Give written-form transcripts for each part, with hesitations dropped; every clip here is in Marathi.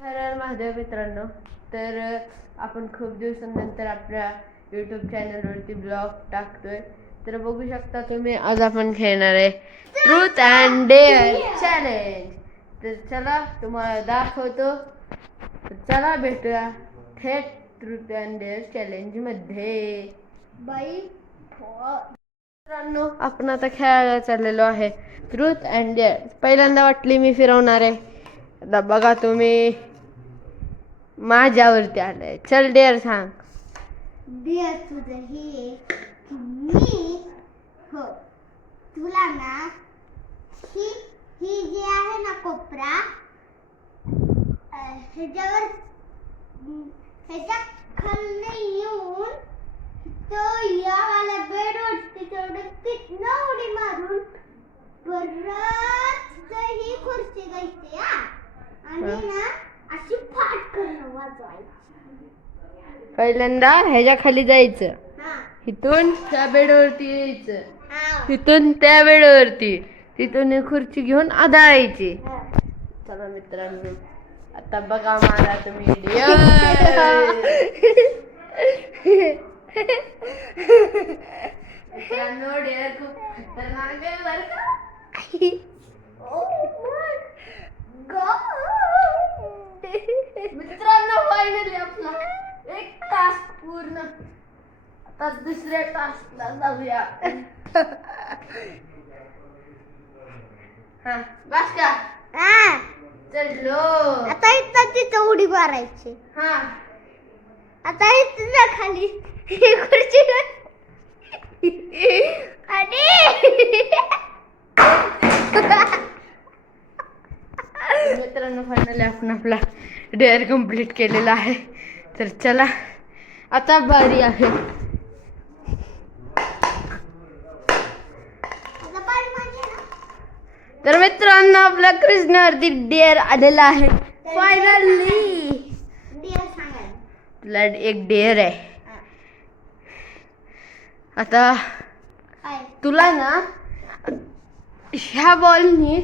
हर हर महादेव मित्रांनो. तर आपण खूप दिवसांनंतर आपल्या यूट्यूब चॅनलवरती ब्लॉग टाकतोय. तर बघू शकता तुम्ही, आज आपण खेळणार आहे ट्रूथ अँड डेअर चॅलेंज. तर चला तुम्हाला दाखवतो. तर चला भेटूया थेट ट्रूथ अँड डेअर चॅलेंज मध्ये. मित्रांनो, आपण आता खेळायला चाललेलो आहे ट्रूथ अँड डेअर. पहिल्यांदा वाटली मी फिरवणार आहे. आता बघा तुम्ही, माझ्यावरती आलंय. चल डेअर सांग. डिअर तुझं हे की मी हो तुला ना ही ही जी आहे ना कोपरा ह्याच्यावर ह्याच्या खाली येऊन तो यावाला बेडवरती तेवढं तिथनं उडी मारून परत ही खुर्ची घ्यायची आणि ना अशी फाट करणं वाजवायची. पहिल्यांदा ह्याच्या खाली जायचं, इथून त्या बेडवरती यायचं, इथून त्या बेडवरती, तिथून खुर्ची घेऊन आदळायची. चला मित्रांनो, आता बघा मला तुम्ही मित्रांनो, डेअर खूप खतरनाक आहे बरं का? मित्रांनो, फायनली आपला एक टास्क पूर्ण. आता दुसऱ्या टास्कला जाऊया. हा बस का? चलो. आता इथं तिथं उडी मारायची. हा आता इथं खाली ही खुर्ची आणि मित्रांनो, फायनली आपण आपला डेअर कंप्लीट केलेला आहे. तर चला आता बारी आहे. तर मित्रांनो, आपला कृष्णावरती डेअर आलेला आहे फायनली. तुला एक डेअर आहे. आता तुला ना ह्या बॉलनी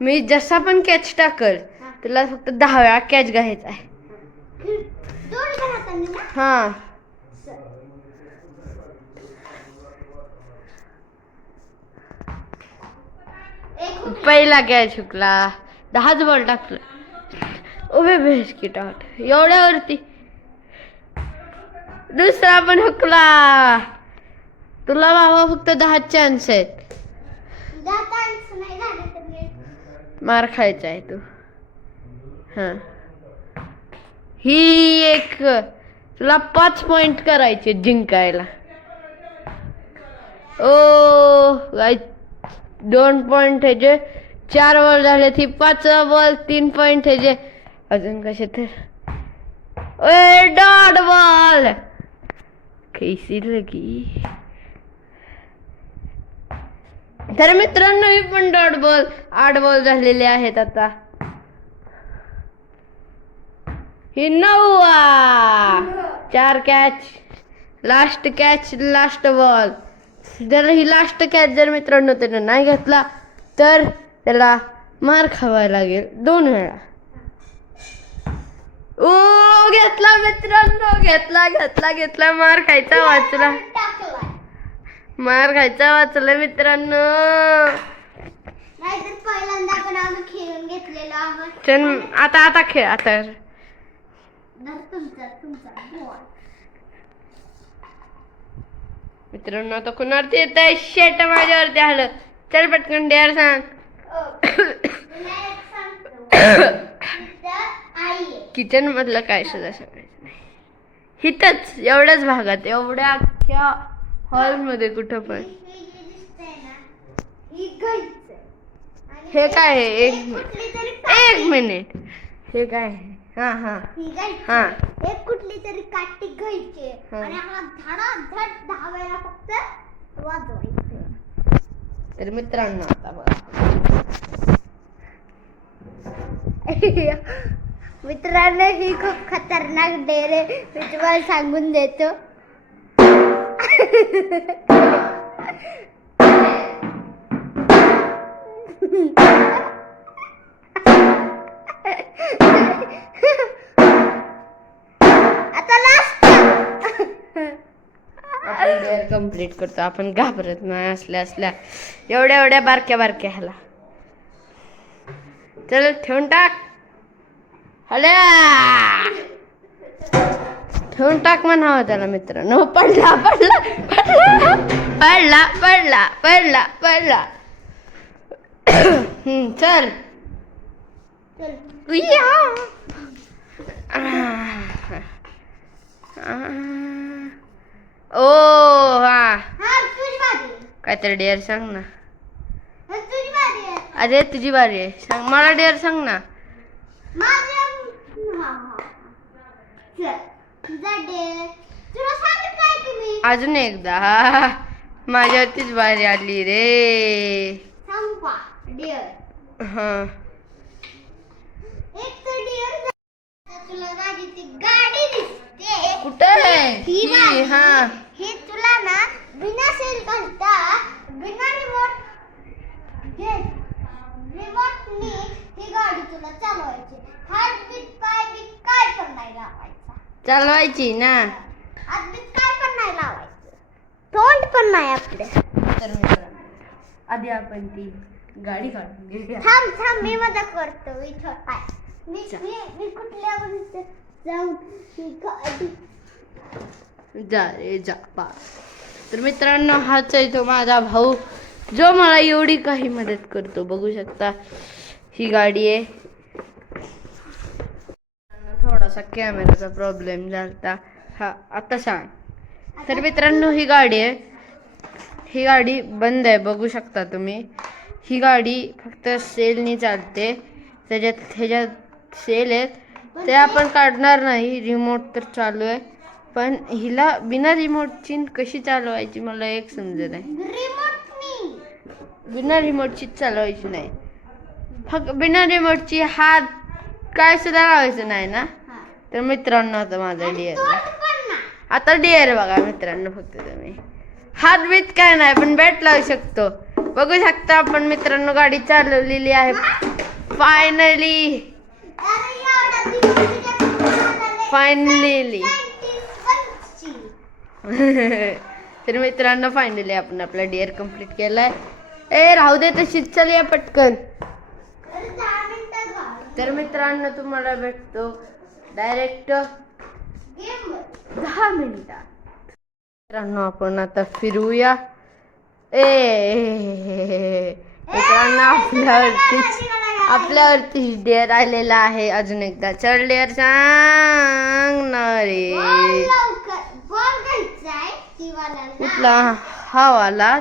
मी जसा पण कॅच टाकल, तुला फक्त 10 वेळा कॅच घ्यायचा आहे. हा पहिला कॅच हुकला, 10च बॉल टाकला. उभे भेस की टाट एवढ्यावरती. दुसरा पण हुकला. तुला बाबा फक्त 10 चान्स आहेत. मार खायचा आहे तू. हा ही एक तुला 5 पॉइंट करायचे जिंकायला. ओ गाय 2 पॉइंट ह्याचे 4 बॉल झाले. ती 5 बॉल 3 पॉइंट ह्याचे. अजून कसे तर डॉट बॉल कैसी लगी. तर मित्रांनो, ही पण डॉट बॉल 8 बॉल झालेले आहेत. आता ही 9वा 4 catch, last catch, last ball. जर ही लास्ट कॅच जर मित्रांनो त्यानं नाही घेतला तर त्याला मार खावा लागेल 2 वेळा. ओ घेतला मित्रांनो, घेतला घेतला घेतला. मार खायचा वाचला. मार खायचा वाचला मित्रांनो. पहिल्यांदा आपण आम्ही खेळून घेतलेलो आहोत. चल आता खेळ. आता मित्रांनो, आता कुणावरती येत आहे? शेट माझ्यावरती आलं. चल पटकन डेअर सांग. किचन मधलं काय सुद्धा सांगायचं नाही. हिथच एवढ्याच भागात, एवढ्या अख्ख्या हॉल मध्ये कुठं पण. हे काय आहे? एक मिनिट. हे काय आहे? हा हा हा एक कुठली तरी काठी घ्यायची आणि हा धडाधड 10 वेळा फक्त वाजवायचं. तर मित्रांनो, आता बघा. मित्रांनो, ही खूप खतरनाक डेअर आहे. मी तुम्हाला सांगून देतो. कम्प्लीट करतो. आपण घाबरत नाही असल्या एवढ्या एवढ्या बारक्या बारक्या ह्याला. चल ठेवून टाक. हल्या ठेवून टाक म्हणावं त्याला मित्रांनो. पडला पडला पडला पडला पडला पडला. चल या. ओ हा काहीतरी डेअर सांग ना. अरे तुझी बारी आहे, सांग मला डेअर सांग ना. अजून एकदा. माझ्यावरतीच बारी आली रे. हा तुला माझी ती गाडी दिसते कुठे ही हा हे तुला ना बिना सेल घालता बिना रिमोट रिमोटनी ही गाडी तुला चालवायची. हात बीट पाय बीट काय पण नाही लावायचा. चालवायची ना. हात बीट काय पण नाही लावायचं. तोंड पण नाही आपले. तर मित्रांनो आधी आपण ती गाडी काढून घेऊया. थांब थांब मी मदत करतो. मी छोटा मी कुठल्या जाऊन ही गाडी जा रे जा पा. तर मित्रांनो हाच आहे तो माझा भाऊ जो मला एवढी काही मदत करतो. बघू शकता ही गाडी आहे. थोडासा कॅमेराचा प्रॉब्लेम झाला. हा आता सांग. तर मित्रांनो ही गाडी आहे. ही गाडी बंद आहे बघू शकता तुम्ही. ही गाडी फक्त सेलनी चालते. ह्याच्यात सेल आहेत ते आपण काढणार नाही. रिमोट तर चालू आहे पण हिला बिना रिमोटची कशी चालवायची मला एक समजत आहे. बिना रिमोटची चालवायची नाही. फक्त बिना रिमोटची हात काय सुद्धा लावायचं नाही ना. तर मित्रांनो आता माझा डिअर आता डिअर बघा मित्रांनो. फक्त तुम्ही हात बीत काय नाही पण बॅट लावू शकतो. बघू शकता आपण मित्रांनो गाडी चालवलेली आहे फायनली. तर मित्रांनो फायनली आपण आपला डिअर कम्प्लीट केलाय. ए राहू दे तशीच चल या पटकन. तर मित्रांनो तुम्हाला भेटतो डायरेक्ट 10 मिनिटात. मित्रांनो आपण आता फिरूया. मित्रांनो आपल्यावरती डेअर आलेला आहे. अजून एकदा चल डेअर सांग ना रे. कुठला हा वाला.